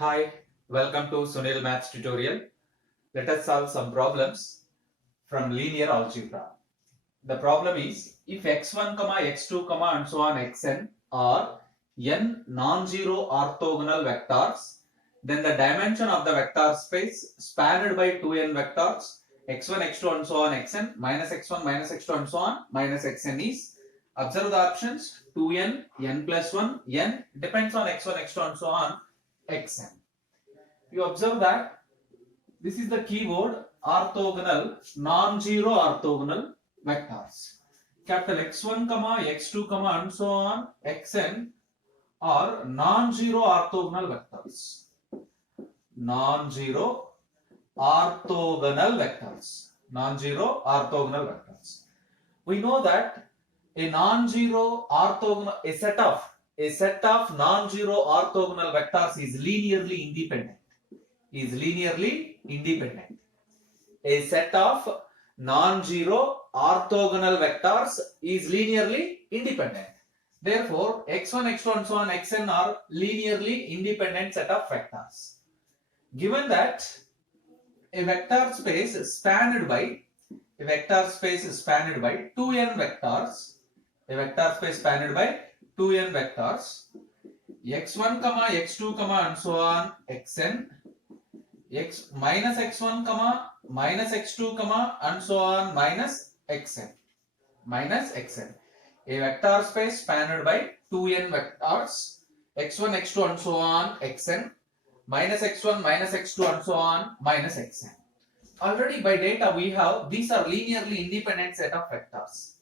Hi, welcome to Sunil Maths tutorial. Let us solve some problems from linear algebra. The problem is if x1, x2, and so on xn are n non-zero orthogonal vectors, then the dimension of the vector space spanned by 2n vectors x1, x2 and so on xn minus x1 minus x2 and so on minus xn is, observe the options, 2n, n plus 1, n depends on x1, x2 and so on xn. You observe that this is the keyword orthogonal, non-zero orthogonal vectors. Capital X1, X2, and so on Xn are non-zero orthogonal vectors. Non-zero orthogonal vectors. Non-zero orthogonal vectors. We know that a non-zero orthogonal, a set of non-zero orthogonal vectors is linearly independent. A set of non-zero orthogonal vectors is linearly independent. Therefore, x1, x2 and so on xn are linearly independent set of vectors. Given that a vector space spanned by 2n vectors, x1, x2, and so on xn, minus x1, minus x2, and so on minus xn. A vector space spanned by 2n vectors, x1, x2 and so on xn, minus x1, minus x2 and so on minus xn. Already by data we have these are linearly independent set of vectors.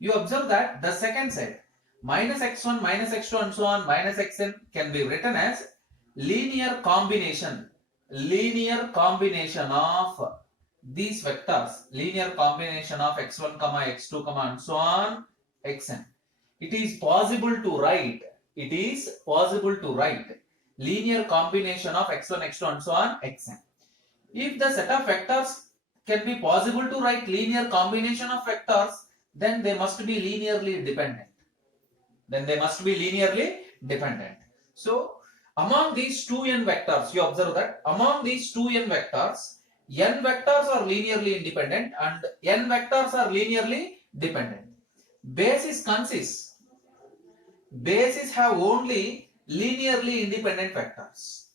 You observe that the second set minus x1, minus x2 and so on minus xn can be written as linear combination of these vectors, linear combination of x1, x2, and so on xn. It is possible to write linear combination of x1, x2 and so on xn. If the set of vectors can be possible to write linear combination of vectors, then they must be linearly dependent. So among these 2n vectors, you observe that among these 2n vectors, n vectors are linearly independent and n vectors are linearly dependent. Bases have only linearly independent vectors.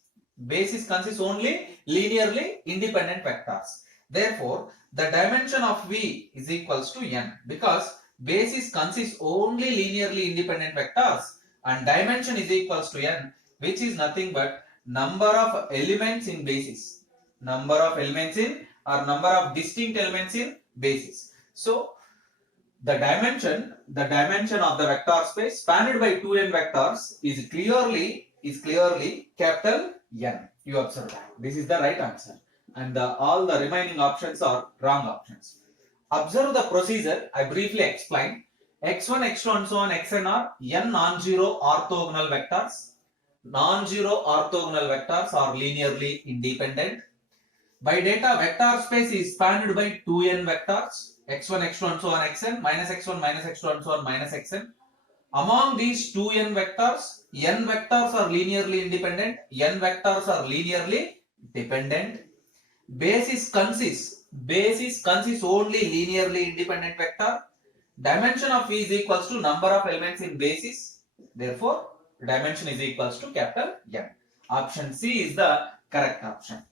Therefore, the dimension of V is equals to n, because basis consists only linearly independent vectors and dimension is equals to n, which is nothing but number of elements in basis. Number of distinct elements in basis. So the dimension of the vector space spanned by 2n vectors is clearly capital N. You observe that. This is the right answer. And all the remaining options are wrong options. Observe the procedure I briefly explained. x1, x2 and so on xn are n non-zero orthogonal vectors. Non-zero orthogonal vectors are linearly independent. By data, vector space is spanned by 2n vectors, x1, x2 and so on xn, minus x1, minus x2 and so on minus xn. Among these 2n vectors, n vectors are linearly independent, n vectors are linearly dependent. Basis consists only linearly independent vector. Dimension of V is equals to number of elements in basis. Therefore, dimension is equals to capital N. Option C is the correct option.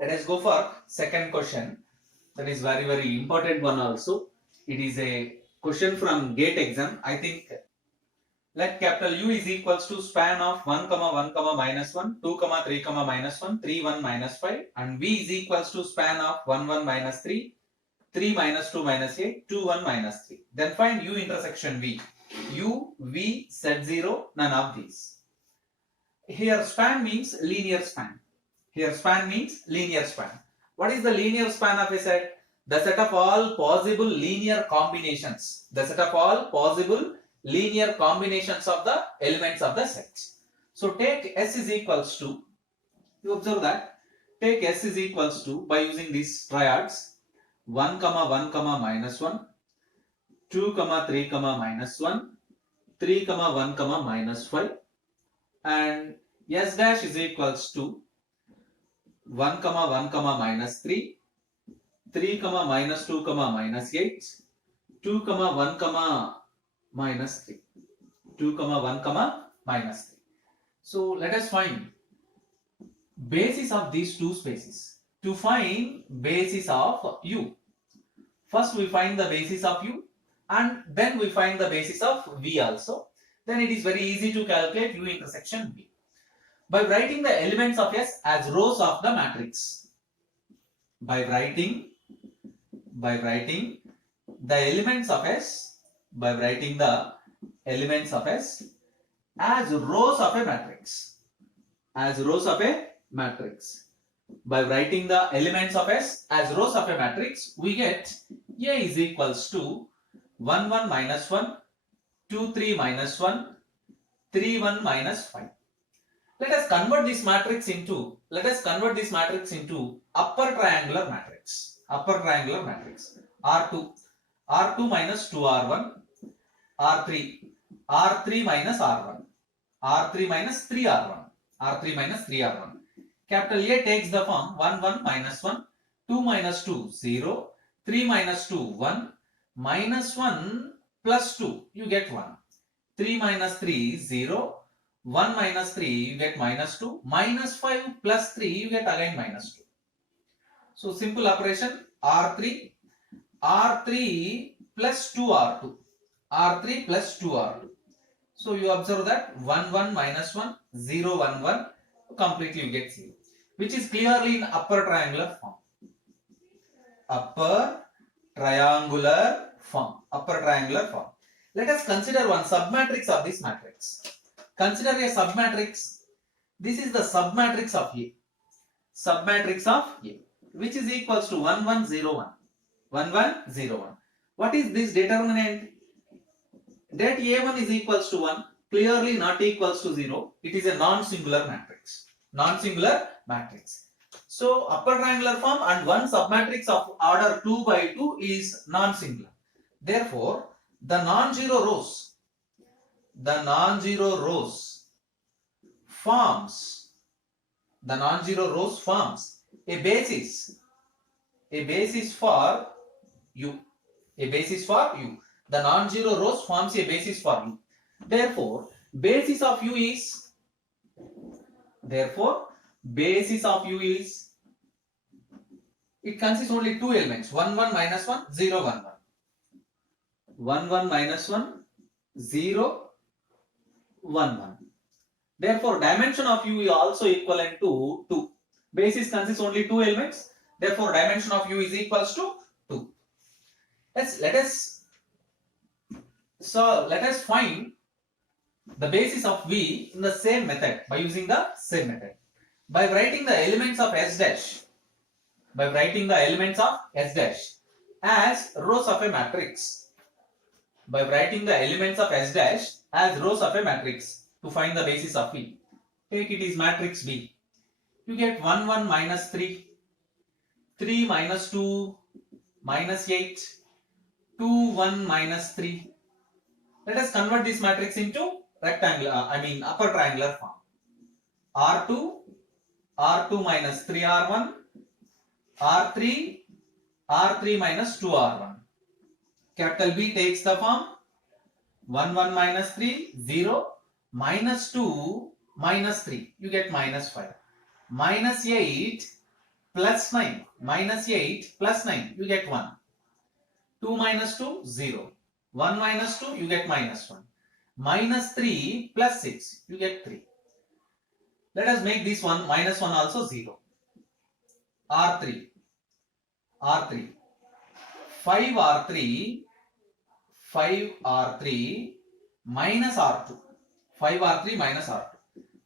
Let us go for second question. That is very, very important one also. It is a question from GATE exam. I think let capital U is equals to span of 1, 1, minus 1, 2, 3, minus 1, 3, 1, minus 5, and V is equals to span of 1, 1, minus 3, 3 minus 2 minus 8, 2, 1 minus 3. Then find U intersection V. U, V, Z0, none of these. Here span means linear span. What is the linear span of a set? The set of all possible linear combinations. of the elements of the set. So take S is equals to, you observe that, take S is equals to, by using these triads, 1, 1, minus 1, 2, 3, minus 1, 3 comma 1 comma minus 5, and s dash is equals to 1 comma 1 comma minus 3, 3 comma minus 2 comma minus 8, 2 comma 1 comma minus 3, 2 comma 1 comma minus 3. So let us find basis of these two spaces. To find basis of u, first we find the basis of u and then we find the basis of v also. Then it is very easy to calculate u intersection v by writing the elements of S as rows of the matrix. By writing the elements of S, by writing the elements of S as rows of a matrix. As rows of a matrix. By writing the elements of S as rows of a matrix, we get A is equals to 1 1 minus 1, 2 3 minus 1, 3 1 minus 5. Let us convert this matrix into upper triangular matrix. Upper triangular matrix. R2 minus 2R1, R3 minus R1, R3 minus 3R1, R3 minus 3R1. Capital A takes the form 1 1 minus 1, 2 minus 2 0, 3 minus 2 1, minus 1 plus 2 you get 1, 3 minus 3 0, 1 minus 3 you get minus 2, minus 5 plus 3 you get again minus 2. So simple operation R3 plus 2R2, R3 plus 2R2. So you observe that 1 1 minus 1 0 1 1 completely you get 0, which is clearly in upper triangular form. Upper triangular form. Let us consider one submatrix of this matrix. Consider a submatrix. This is the submatrix of A. Submatrix of A, which is equals to 1 1 0 1. 1 1 0 1. What is this determinant? That A1 is equals to 1, clearly not equals to 0. It is a non-singular matrix. Non-singular matrix. So upper triangular form and one submatrix of order 2 by 2 is non-singular. Therefore, the non-zero rows forms a basis for u. The non-zero rows forms a basis for u. Therefore, basis of u is it consists only two elements, 1 1 minus 1 0 1 1. 1 1 minus 1 0 1 1. Therefore, dimension of u is also equivalent to 2. Basis consists only two elements. Therefore, dimension of u is equals to 2. Let us find the basis of v in the same method, by using the same method. By writing the elements of S dash. As rows of a matrix. To find the basis of V. Take it is matrix B. You get 1 1 minus 3, 3 minus 2 minus 8, 2 1 minus 3. Let us convert this matrix into upper triangular form. R2 minus 3R1, R3 minus 2R1. Capital B takes the form 1 1 minus 3 0, minus 2 minus 3 you get minus 5, minus 8 plus 9 you get 1, 2 minus 2 0, 1 minus 2 you get minus 1, minus 3 plus 6 you get 3. Let us make this one minus 1 also 0. R3 5R3 minus R2. 5R3 minus R2.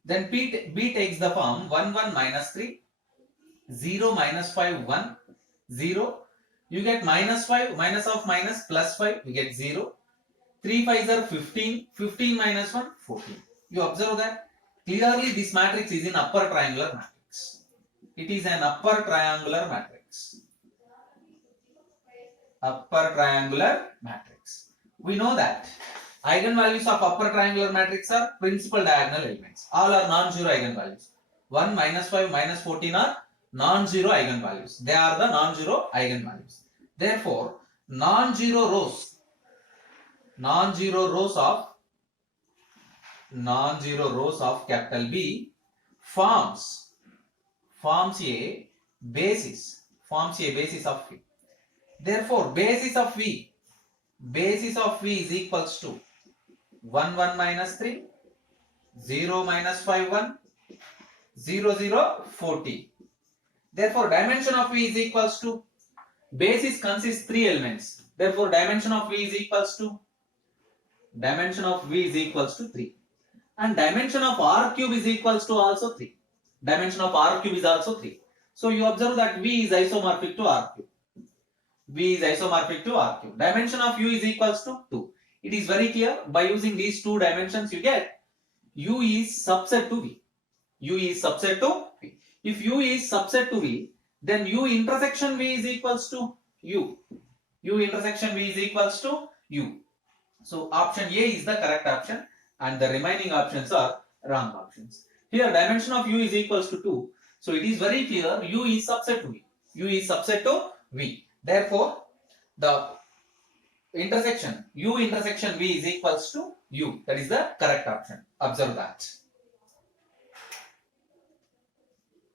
Then B takes the form 1 1 minus 3, 0 minus 5 1, 0. You get minus 5, minus of minus plus 5 you get 0. 3 5s are 15, 15 minus 1 14. You observe that clearly this matrix is in upper triangular matrix. It is an upper triangular matrix. We know that Eigenvalues of upper triangular matrix are principal diagonal elements. All are non-zero eigenvalues. 1, minus 5, minus 14 are non-zero eigenvalues. They are the non-zero eigenvalues. Therefore, non-zero rows of capital B forms a basis of V. Therefore, basis of V is equals to 1 1 minus 3, 0 minus 5 1, 0 0 40. Therefore, dimension of V is equals to, basis consists 3 elements. Therefore, dimension of V is equals to 3. And dimension of R cube is equals to also 3. Dimension of R cube is also 3. So you observe that V is isomorphic to R cube. Dimension of U is equals to 2. It is very clear. By using these two dimensions, you get U is subset to V. If U is subset to V, then U intersection V is equals to U. So option A is the correct option, and the remaining options are wrong options. Here dimension of U is equals to 2. So it is very clear U is subset to V. Therefore, the intersection U intersection V is equals to U. That is the correct option. Observe that.